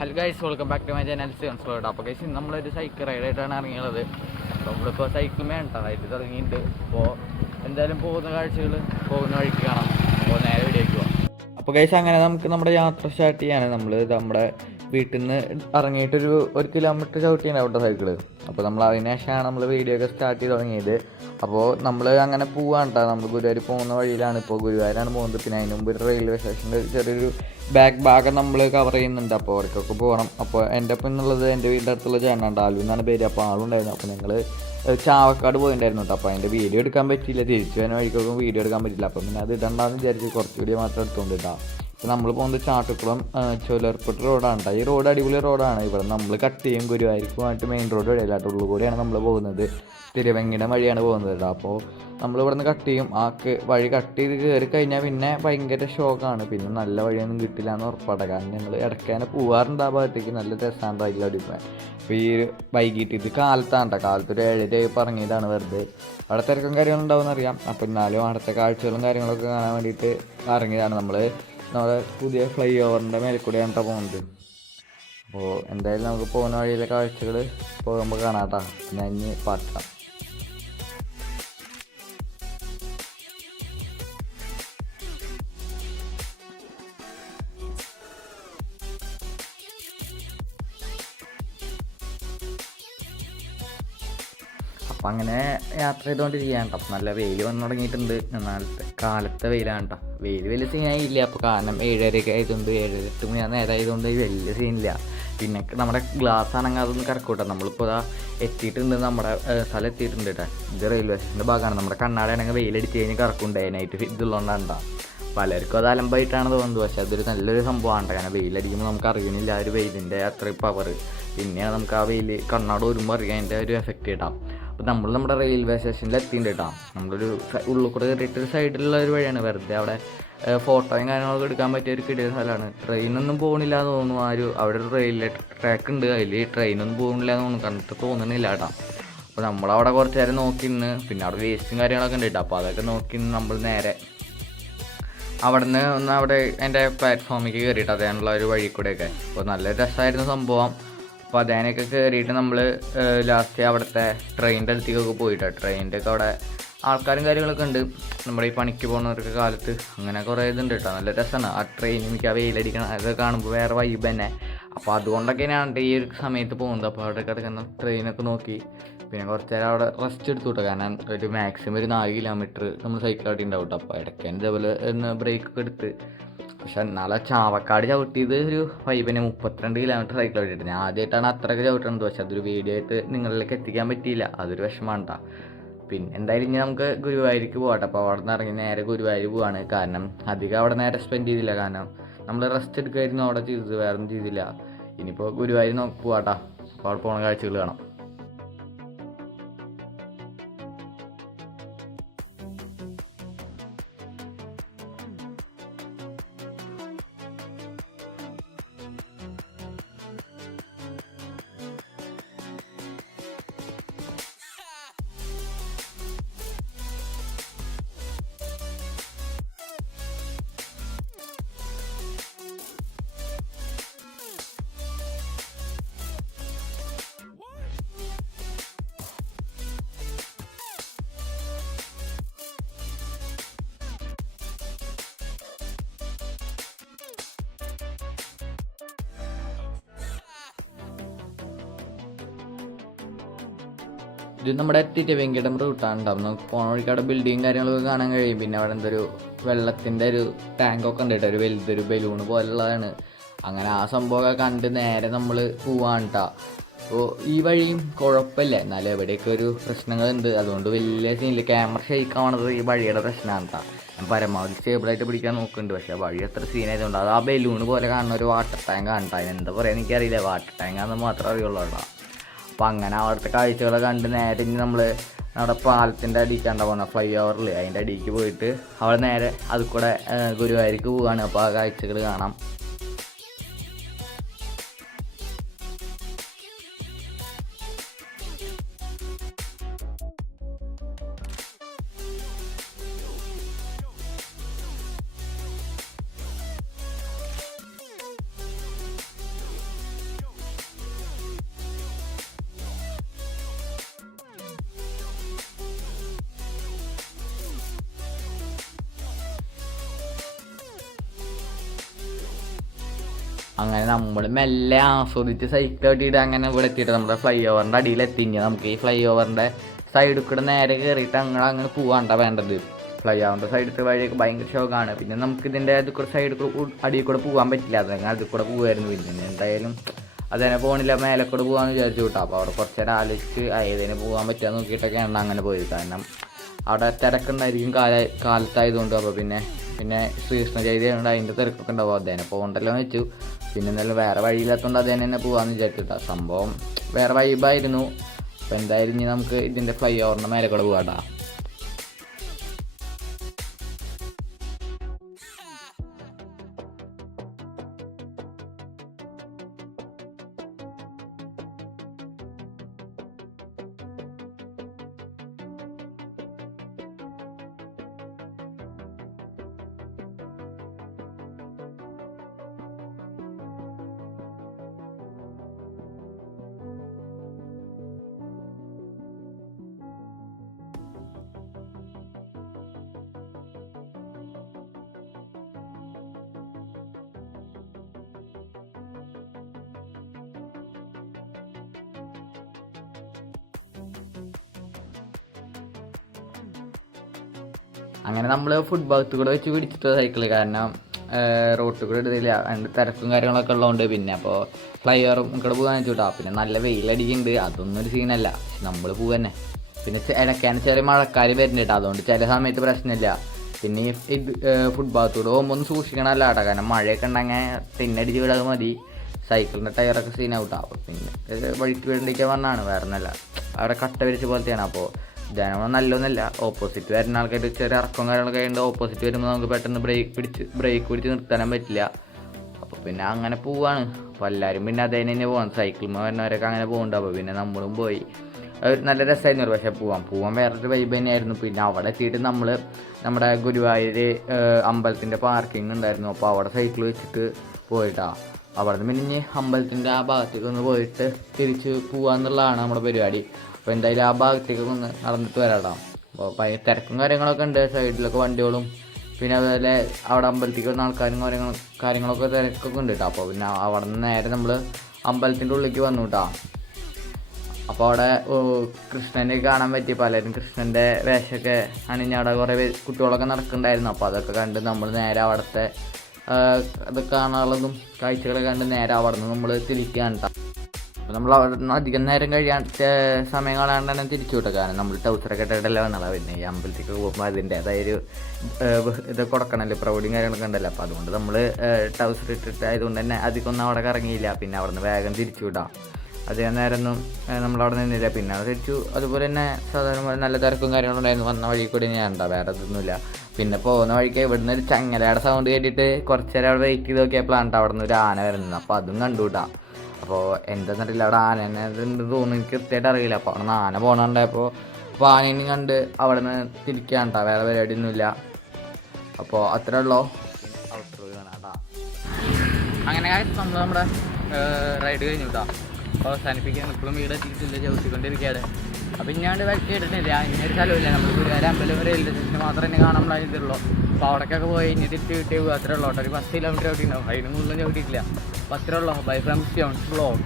Hello guys, welcome back to my channel Zion's world. അപ്പോൾ guys നമ്മളൊരു cycle റൈഡായിട്ടാണ് ഇറങ്ങിയത്. അപ്പോൾ നമ്മളിപ്പോൾ സൈക്കിൾ മേണ്ടായിട്ട് തുടങ്ങിയിട്ട് അപ്പോൾ എന്തായാലും പോകുന്ന കാഴ്ചകൾ പോകുന്ന വഴിക്ക് കാണാം. അപ്പോൾ നേരെ വീഡിയോയ്ക്ക് പോകാം. അപ്പോൾ ഗൈസ് അങ്ങനെ നമുക്ക് നമ്മുടെ യാത്ര സ്റ്റാർട്ട് ചെയ്യാണ്. നമ്മൾ നമ്മുടെ വീട്ടിൽ നിന്ന് ഇറങ്ങിയിട്ടൊരു 1 കിലോമീറ്റർ ചവിട്ടിയാണ് സൈക്കിള്. അപ്പോൾ നമ്മൾ അതിന് ശേഷമാണ് നമ്മൾ വീഡിയോ ഒക്കെ സ്റ്റാർട്ട് ചെയ്ത് തുടങ്ങിയത്. അപ്പോൾ നമ്മൾ അങ്ങനെ പോവാണ് കേട്ടോ. നമ്മൾ ഗുരുവായൂർ പോകുന്ന വഴിയിലാണ്. ഇപ്പോൾ ഗുരുവായൂരാണ് പോകുന്നത്. പിന്നെ അതിന് മുമ്പ് റെയിൽവേ സ്റ്റേഷൻ്റെ ചെറിയൊരു ബാക്ക് ഭാഗം നമ്മൾ കവർ ചെയ്യുന്നുണ്ട്. അപ്പോൾ അവർക്കൊക്കെ പോകണം. അപ്പോൾ എൻ്റെ ഒപ്പം എന്നുള്ളത് എൻ്റെ വീടിൻ്റെ അടുത്തുള്ള ചേട്ടനാണ്, ആലു എന്നാണ് പേര്. അപ്പോൾ ആളുണ്ടായിരുന്നു. അപ്പോൾ ഞങ്ങൾ ചാവക്കാട് പോയിട്ടുണ്ടായിരുന്നു കേട്ടോ. അപ്പോൾ അതിൻ്റെ വീഡിയോ എടുക്കാൻ പറ്റിയില്ല. തിരിച്ചു വരുന്ന വഴിക്കൊക്കെ വീഡിയോ എടുക്കാൻ പറ്റില്ല. അപ്പോൾ പിന്നെ അത് ഇടണ്ടാന്ന് വിചാരിച്ച് കുറച്ച് വീഡിയോ മാത്രം എടുത്തുകൊണ്ട് കേട്ടോ. ഇപ്പോൾ നമ്മൾ പോകുന്നത് ചാട്ടുക്കുളം ചോലർപ്പെട്ട് റോഡാണ് കേട്ടോ. ഈ റോഡ് അടിപൊളി റോഡാണ്. ഇവിടെ നമ്മൾ കട്ട് ചെയ്യും ഗുരുവായൂർക്കുമായിട്ട് മെയിൻ റോഡ് വഴിയില്ലാത്ത ഉള്ളു കൂടെയാണ് നമ്മൾ പോകുന്നത്. തിരുവെങ്ങിട വഴിയാണ് പോകുന്നത് കേട്ടോ. അപ്പോൾ നമ്മളിവിടെ നിന്ന് കട്ട് ചെയ്യും. വഴി കട്ട് ചെയ്ത് കയറി കഴിഞ്ഞാൽ പിന്നെ ഭയങ്കര ഷോക്കാണ്. പിന്നെ നല്ല വഴിയൊന്നും കിട്ടില്ല എന്ന് ഉറപ്പാണ്. കാരണം ഞങ്ങൾ ഇടയ്ക്കാനെ പോകാറുണ്ട് ആ ഭാഗത്തേക്ക്. നല്ല രസമാണ് റൈഡിൽ അടിക്കാൻ. അപ്പോൾ ഈ വൈകിട്ട് ഇത് കാലത്താണ് കേട്ടോ. കാലത്തൊരു 7:30 ഇറങ്ങിയതാണ് വെറുതെ. അവിടെ തിരക്കും കാര്യങ്ങളും ഉണ്ടാവുമെന്ന് അറിയാം. അപ്പോൾ എന്നാലും അവിടുത്തെ കാഴ്ചകളും കാര്യങ്ങളൊക്കെ കാണാൻ വേണ്ടിയിട്ട് ഇറങ്ങിയതാണ്. നമ്മുടെ പുതിയ ഫ്ലൈ ഓവറിൻ്റെ മേലെ കൂടെയാണ് കേട്ടോ പോകുന്നത്. അപ്പോൾ എന്തായാലും നമുക്ക് പോകുന്ന വഴിയിലെ കാഴ്ചകൾ പോകുമ്പോൾ കാണാം കേട്ടോ. ഞാൻ ഇനി പാട്ടാം. അപ്പം അങ്ങനെ യാത്ര ചെയ്തുകൊണ്ടിരിക്കുകയാണ് കേട്ടോ. അപ്പം നല്ല വെയിൽ വന്നു തുടങ്ങിയിട്ടുണ്ട്. കാലത്തെ വെയിലാണ് കേട്ടോ. വലിയ സീനായില്ല. അപ്പോൾ കാരണം 7:30 ആയതുകൊണ്ട് 7:08 മണി നേരം ആയതുകൊണ്ട് വലിയ സീനില്ല. പിന്നെ നമ്മുടെ ഗ്ലാസ് ആണെങ്കിൽ അതൊന്ന് കറക്കൂട്ടോ. നമ്മളിപ്പോൾ ഇതാ എത്തിയിട്ടുണ്ട്. നമ്മുടെ സ്ഥലം എത്തിയിട്ടുണ്ട് കേട്ടോ. ഇത് റെയിൽവേ സ്റ്റേഷൻ്റെ ഭാഗമാണ്. നമ്മുടെ കണ്ണാടാണെങ്കിൽ വെയിലടിച്ച് കഴിഞ്ഞ് കറക്കുണ്ട്. നൈറ്റ് ഇതുള്ളതുകൊണ്ടാണ് കേട്ടോ. പലർക്കും അത് അലമ്പായിട്ടാണ് തോന്നുന്നത്. പക്ഷേ അതൊരു നല്ലൊരു സംഭവമാണ് കേട്ടോ. കാരണം വെയിലടിക്കുമ്പോൾ നമുക്ക് അറിയുന്നില്ല ആ ഒരു വെയിലിൻ്റെ അത്രയും പവർ. പിന്നെയാണ് നമുക്ക് ആ വെയിൽ കണ്ണാട് വരുമ്പോൾ അറിയാം അതിൻ്റെ ഒരു എഫക്റ്റ് കേട്ടോ. അപ്പോൾ നമ്മൾ നമ്മുടെ റെയിൽവേ സ്റ്റേഷനിൽ എത്തിയിട്ടുണ്ട് കേട്ടോ. നമ്മളൊരു ഉള്ളിൽ കൂടെ കയറിയിട്ടൊരു സൈഡിലുള്ള ഒരു വഴിയാണ്. വെറുതെ അവിടെ ഫോട്ടോയും കാര്യങ്ങളൊക്കെ എടുക്കാൻ പറ്റിയ ഒരു കിടിയ സ്ഥലമാണ്. ട്രെയിനൊന്നും പോകുന്നില്ല എന്ന് തോന്നുന്നു. അവിടെ ഒരു റെയിൽവേ ട്രാക്ക് ഉണ്ട്. അതിൽ ട്രെയിനൊന്നും പോകുന്നില്ല എന്ന് തോന്നുന്നു. കണ്ടിട്ട് തോന്നുന്നില്ല കേട്ടോ. അപ്പോൾ നമ്മളവിടെ കുറച്ച് നേരം നോക്കി നിന്ന് പിന്നെ അവിടെ വേസ്റ്റും കാര്യങ്ങളൊക്കെ ഉണ്ട് കേട്ടോ. അപ്പോൾ അതൊക്കെ നോക്കി നിന്ന് നമ്മൾ നേരെ അവിടെ നിന്ന് അവിടെ അതിൻ്റെ പ്ലാറ്റ്ഫോമിലേക്ക് കയറിയിട്ട് അതിനുള്ള ഒരു വഴി കൂടെയൊക്കെ. അപ്പോൾ നല്ല രസമായിരുന്നു സംഭവം. അപ്പോൾ അതിനൊക്കെ കയറിയിട്ട് നമ്മൾ ലാസ്റ്റ് അവിടുത്തെ ട്രെയിനിൻ്റെ അടുത്തേക്കൊക്കെ പോയിട്ടാണ്. ട്രെയിനിൻ്റെ ഒക്കെ അവിടെ ആൾക്കാരും കാര്യങ്ങളൊക്കെ ഉണ്ട്. നമ്മുടെ ഈ പണിക്ക് പോകുന്നവർക്ക് കാലത്ത് അങ്ങനെ കുറേ ഇതുണ്ട് കേട്ടോ. നല്ല രസമാണ് ആ ട്രെയിൻ. എനിക്ക് ആ വെയിലടിക്കണം അതൊക്കെ കാണുമ്പോൾ വേറെ വൈബ് തന്നെ. അപ്പോൾ അതുകൊണ്ടൊക്കെ ഞാൻ ഈ ഒരു സമയത്ത് പോകുന്നത്. അപ്പോൾ അവിടെ കിടക്കുന്ന ട്രെയിനൊക്കെ നോക്കി പിന്നെ കുറച്ച് നേരം അവിടെ റെസ്റ്റ് എടുത്തു കേട്ടോ. കാരണം ഒരു മാക്സിമം ഒരു 4 കിലോമീറ്റർ നമ്മൾ സൈക്കിൾ ആട്ടി ഉണ്ടാവും കേട്ടോ. അപ്പോൾ ഇടയ്ക്ക് ഇതേപോലെ ബ്രേക്കൊക്കെ എടുത്ത്. പക്ഷെ നാളെ ചാവക്കാട് ചവിട്ടിയത് ഒരു വൈബിനെ 32 കിലോമീറ്റർ സൈക്കിൾ ഓടിയിട്ട്. ഞാൻ ആദ്യമായിട്ടാണ് അത്രയൊക്കെ ചവിട്ടുന്നത്. പക്ഷെ അതൊരു വീഡിയോ ആയിട്ട് നിങ്ങളിലേക്ക് എത്തിക്കാൻ പറ്റിയില്ല. അതൊരു വിഷമമാണ് കേട്ടോ. പിന്നെ എന്തായാലും ഇനി നമുക്ക് ഗുരുവായൂർക്ക് പോകട്ടെ. അപ്പോൾ അവിടെ നിന്ന് ഇറങ്ങി നേരെ ഗുരുവായൂർ പോവാണ്. കാരണം അധികം അവിടെ നേരെ സ്പെൻഡ് ചെയ്തില്ല. കാരണം നമ്മൾ റെസ്റ്റ് എടുക്കുമായിരുന്നു അവിടെ ചെയ്തത്, വേറെ ഒന്നും ചെയ്തില്ല. ഇനിയിപ്പോൾ ഗുരുവായൂർ പോവാട്ടോ. അപ്പോൾ അവിടെ പോകുന്ന കാഴ്ചകൾ കാണാം. ഇത് നമ്മുടെ തിരുവെങ്കിടം റൂട്ടാണ് ഉണ്ടാവും. നമുക്ക് പോണ വഴിക്കവിടെ ബിൽഡിങ്ങും കാര്യങ്ങളൊക്കെ കാണാൻ കഴിയും. പിന്നെ അവിടെ എന്തൊരു വെള്ളത്തിൻ്റെ ഒരു ടാങ്കൊക്കെ ഉണ്ട് കേട്ടോ. ഒരു വലുതൊരു ബലൂണ് പോലുള്ളതാണ്. അങ്ങനെ ആ സംഭവമൊക്കെ കണ്ട് നേരെ നമ്മൾ പോവാണ് കേട്ടോ. അപ്പോൾ ഈ വഴിയും കുഴപ്പമില്ല. എന്നാലും എവിടെയൊക്കെ ഒരു പ്രശ്നങ്ങളുണ്ട്. അതുകൊണ്ട് വലിയ സീനിൽ ക്യാമറ ഷെയ്ക്കാണത് ഈ വഴിയുടെ പ്രശ്നമാണ് കേട്ടോ. ഞാൻ പരമാവധി സ്റ്റേബിളായിട്ട് പിടിക്കാൻ നോക്കുന്നുണ്ട്. പക്ഷേ വഴി അത്ര സീനായതുകൊണ്ട് അത് ആ ബലൂണ് പോലെ കാണുന്ന ഒരു വാട്ടർ ടാങ്ക് ആണ് കേട്ടോ. അതിനെന്താ പറയുക എനിക്കറിയില്ല. വാട്ടർ ടാങ്കാന്ന് മാത്രമേ അറിയുള്ളൂ കേട്ടോ. അപ്പോൾ അങ്ങനെ അവിടുത്തെ കാഴ്ചകളൊക്കെ കണ്ട് നേരെ ഇനി നമ്മൾ നമ്മുടെ പാലത്തിൻ്റെ അടിക്കാണ്ട പോകുന്ന ഫ്ലൈ ഓവറിൽ അതിൻ്റെ അടിക്ക് പോയിട്ട് അവിടെ നേരെ അത് കൂടെ ഗുരുവായൂർക്ക് പോവുകയാണ്. അപ്പോൾ ആ കാഴ്ചകൾ കാണാം. അങ്ങനെ നമ്മൾ മെല്ലെ ആസ്വദിച്ച് സൈക്കിൾ ഓട്ടിയിട്ട് അങ്ങനെ ഇവിടെ എത്തിയിട്ട് നമ്മുടെ ഫ്ലൈ ഓവറിൻ്റെ അടിയിലെത്തിങ്ങി നമുക്ക് ഈ ഫ്ലൈ ഓവറിൻ്റെ സൈഡിൽ കൂടെ നേരെ കയറിയിട്ട് അങ്ങനെ പോകാണ്ട വേണ്ടത്. ഫ്ലൈ ഓവറിൻ്റെ സൈഡിലത്തെ വഴിയൊക്കെ ഭയങ്കര ഷോക്കാണ്. പിന്നെ നമുക്ക് ഇതിൻ്റെ അതിൽ കൂടെ സൈഡിൽ കൂടെ അടിയിൽ കൂടെ പോകാൻ പറ്റില്ല, അതങ്ങനെ അതിൽ കൂടെ പോകുമായിരുന്നു. പിന്നെ എന്തായാലും അതന്നെ പോകണില്ല, മേലെ കൂടെ പോകാമെന്ന് വിചാരിച്ചു കിട്ടാം. അപ്പോൾ അവിടെ കുറച്ച് നേരം ആലോചിച്ച് ഏതിനെ പോകാൻ പറ്റുക നോക്കിയിട്ടൊക്കെയാണ് അങ്ങനെ പോയത്. കാരണം അവിടെ തിരക്കുണ്ടായിരിക്കും കാലത്തായതുകൊണ്ട്. അപ്പോൾ പിന്നെ ശ്രീകൃഷ്ണ ജയന്തി ഉണ്ട്, അതിൻ്റെ തിരക്കൊക്കെ ഉണ്ടാവും. അതേനെ പോകണ്ടല്ലോ എന്ന് വെച്ചു. പിന്നെ എന്തായാലും വേറെ വഴിയില്ലാത്തതുകൊണ്ട് അതേനെ തന്നെ പോകാമെന്ന് വിചാരിച്ചിട്ടാണ്. സംഭവം വേറെ വൈബായിരുന്നു. അപ്പോൾ എന്തായാലും ഇനി നമുക്ക് ഇതിൻ്റെ ഫ്ലൈ ഓവറിൻ്റെ മേലെ കൂടെ പോകാട്ടാ. അങ്ങനെ നമ്മൾ ഫുട്ഭാഗത്ത് കൂടെ വെച്ച് പിടിച്ചിട്ട് സൈക്കിള്, കാരണം റോട്ടിൽ കൂടെ ഇടുന്നില്ല, അതിൻ്റെ തിരക്കും കാര്യങ്ങളൊക്കെ ഉള്ളതുകൊണ്ട്. പിന്നെ അപ്പോൾ ഫ്ലൈ ഓവറും കൂടെ പോകാൻ വെച്ചുവിട്ടാ. പിന്നെ നല്ല വെയിലടിക്കുന്നുണ്ട്, അതൊന്നും ഒരു സീനല്ല, നമ്മൾ പോവന്നെ. പിന്നെ ഇടയ്ക്കാണ് ചെറിയ മഴക്കാർ വരുന്നുണ്ട്, അതുകൊണ്ട് ചില സമയത്ത് പ്രശ്നമില്ല. പിന്നെ ഈ ഫുട്ഭാഗത്തൂടെ പോകുമ്പോൾ ഒന്ന് സൂക്ഷിക്കണമല്ല കേട്ടോ, കാരണം മഴയൊക്കെ ഉണ്ടെങ്കിൽ തിന്നടിച്ച് വിടാതെ മതി, സൈക്കിളിൻ്റെ ടയറൊക്കെ സീനാവൂട്ടാ. അപ്പോൾ പിന്നെ വഴിക്ക് വേണ്ടിക്കാൻ പറഞ്ഞാണ്, വേറെ ഒന്നല്ല, അവിടെ കട്ട വിരിച്ച പോലത്തെയാണ്. അപ്പോൾ ജനങ്ങൾ നല്ലൊന്നുമല്ല, ഓപ്പോസിറ്റ് വരുന്ന ആൾക്കാർ ചെറിയ ഇറക്കം കാര്യങ്ങളൊക്കെ ഉണ്ട്. ഓപ്പോസിറ്റ് വരുമ്പോൾ നമുക്ക് പെട്ടെന്ന് ബ്രേക്ക് പിടിച്ച് നിർത്താനും പറ്റില്ല. അപ്പോൾ പിന്നെ അങ്ങനെ പോവാണ്. അപ്പോൾ എല്ലാവരും പിന്നെ അതേനെ തന്നെ പോകാം, സൈക്കിളിൽ വരുന്നവരൊക്കെ അങ്ങനെ പോകുന്നുണ്ട്. അപ്പോൾ പിന്നെ നമ്മളും പോയി, നല്ല രസമായിരുന്നു. പക്ഷേ പോവാൻ വേറൊരു വൈബ് തന്നെയായിരുന്നു. പിന്നെ അവിടെ എത്തിയിട്ട് നമ്മുടെ ഗുരുവായൂർ അമ്പലത്തിൻ്റെ പാർക്കിംഗ് ഉണ്ടായിരുന്നു. അപ്പോൾ അവിടെ സൈക്കിൾ വെച്ചിട്ട് പോയിട്ടാണ്. അവിടെ നിന്ന് പിന്നെ അമ്പലത്തിൻ്റെ ആ ഭാഗത്തേക്ക് ഒന്ന് പോയിട്ട് തിരിച്ച് പോകാമെന്നുള്ളതാണ് നമ്മുടെ പരിപാടി. അപ്പോൾ എന്തായാലും ആ ഭാഗത്തേക്കൊക്കെ ഒന്ന് നടന്നിട്ട് വരാടാം. അപ്പോൾ തിരക്കും കാര്യങ്ങളൊക്കെ ഉണ്ട്, സൈഡിലൊക്കെ വണ്ടികളും, പിന്നെ അതുപോലെ അവിടെ അമ്പലത്തേക്ക് വന്ന ആൾക്കാരും കാര്യങ്ങളൊക്കെ തിരക്കൊക്കെ ഉണ്ട് കേട്ടോ. അപ്പോൾ പിന്നെ അവിടെ നിന്ന് നേരെ നമ്മൾ അമ്പലത്തിൻ്റെ ഉള്ളിലേക്ക് വന്നു കേട്ടോ. അപ്പോൾ അവിടെ കൃഷ്ണനെ കാണാൻ പറ്റി, പലരും കൃഷ്ണൻ്റെ വേഷമൊക്കെ അണിഞ്ഞ് അവിടെ കുറേ കുട്ടികളൊക്കെ നടക്കുന്നുണ്ടായിരുന്നു. അപ്പോൾ അതൊക്കെ കണ്ട് നമ്മൾ നേരെ അവിടുത്തെ അതൊക്കെ കാണാനുള്ളതും കാഴ്ചകളൊക്കെ കണ്ട് നേരെ അവിടെ നിന്ന് നമ്മൾ തിരിക്കുകയാണ് കേട്ടോ. അപ്പോൾ നമ്മൾ അവിടെ നിന്ന് അധികം നേരം സമയം കളയാണ്ട് തന്നെ തിരിച്ചു വിട്ടു. കാരണം നമ്മൾ ടൗസറൊക്കെ ഇട്ടിട്ടല്ല വന്നതാണ്. പിന്നെ ഈ അമ്പലത്തേക്ക് പോകുമ്പോൾ അതിൻ്റേതായൊരു ഇത് കൊടുക്കണമല്ലോ, പ്രൗഢിയും കാര്യങ്ങളൊക്കെ ഉണ്ടല്ലോ. അപ്പോൾ അതുകൊണ്ട് നമ്മൾ ടൗസർ ഇട്ടിട്ടായതുകൊണ്ട് തന്നെ അധികമൊന്നും അവിടെ കറങ്ങിയില്ല. പിന്നെ അവിടെ നിന്ന് വേഗം തിരിച്ചു വിടാം. അധികം നേരമൊന്നും നമ്മളവിടെ നിന്നില്ല, പിന്നെ അവിടെ തിരിച്ചു. അതുപോലെ തന്നെ സാധാരണ നല്ല തിരക്കും കാര്യങ്ങളും ഉണ്ടായിരുന്നു. വന്ന വഴി കൂടി ഞാൻ ഉണ്ടാവും, വേറെ അതൊന്നുമില്ല. പിന്നെ പോകുന്ന വഴിക്ക് ഇവിടുന്ന് ഒരു ചങ്ങലയുടെ സൗണ്ട് കേട്ടിട്ട് കുറച്ച് നേരം അവിടെ വെയിറ്റ് ചെയ്ത് നോക്കിയപ്പോഴാണ് അവിടെ നിന്ന് ഒരു ആന വരുന്നത്. അപ്പോൾ അതും കണ്ടുകൂട്ടാ. അപ്പോൾ എന്താണെന്നറിയില്ല, അവിടെ ആന തന്നെ ഉണ്ടെന്ന് തോന്നുന്നു, എനിക്ക് കൃത്യമായിട്ട് അറിയില്ല. അപ്പോൾ അവിടെ നിന്ന് ആന പോകണുണ്ടായപ്പോൾ ആനേനും കണ്ട് അവിടെ നിന്ന് തിരിക്കുകയാണ് കേട്ടോ, വേറെ പരിപാടിയൊന്നുമില്ല. അപ്പോൾ അത്രേ ഉള്ളൂ. അങ്ങനെ നമ്മൾ നമ്മുടെ റൈഡ് കഴിഞ്ഞു കേട്ടോ. അപ്പോൾ അവസാനിപ്പിക്കാൻ ഇപ്പോഴും വീട് എത്തിയിട്ടില്ല, ചവിട്ടിക്കൊണ്ടിരിക്കുകയാണ്. അപ്പോൾ ഇന്നാണ്ട് വഴി കേട്ടിട്ടില്ല, ഇന്നൊരു സ്ഥലമില്ല, നമ്മൾ ഗുരുവായൂർ അമ്പലം റെയിൽവേ സ്റ്റേഷന് മാത്രമേ തന്നെ കാണാൻ ഇതുള്ളൂ. അപ്പോൾ അവിടേക്കൊക്കെ പോയി ഇനി തിരിച്ച് കിട്ടിയ അത്രേ ഉള്ളൂ കേട്ടോ. ഒരു 10 കിലോമീറ്റർ ചവിട്ടിയിട്ടുണ്ടാവും, അതിന് മുകളിലും ചവിട്ടിയിട്ടില്ല. അപ്പോൾ അത്രേ ഉള്ളൂ. Bye from stones vlog.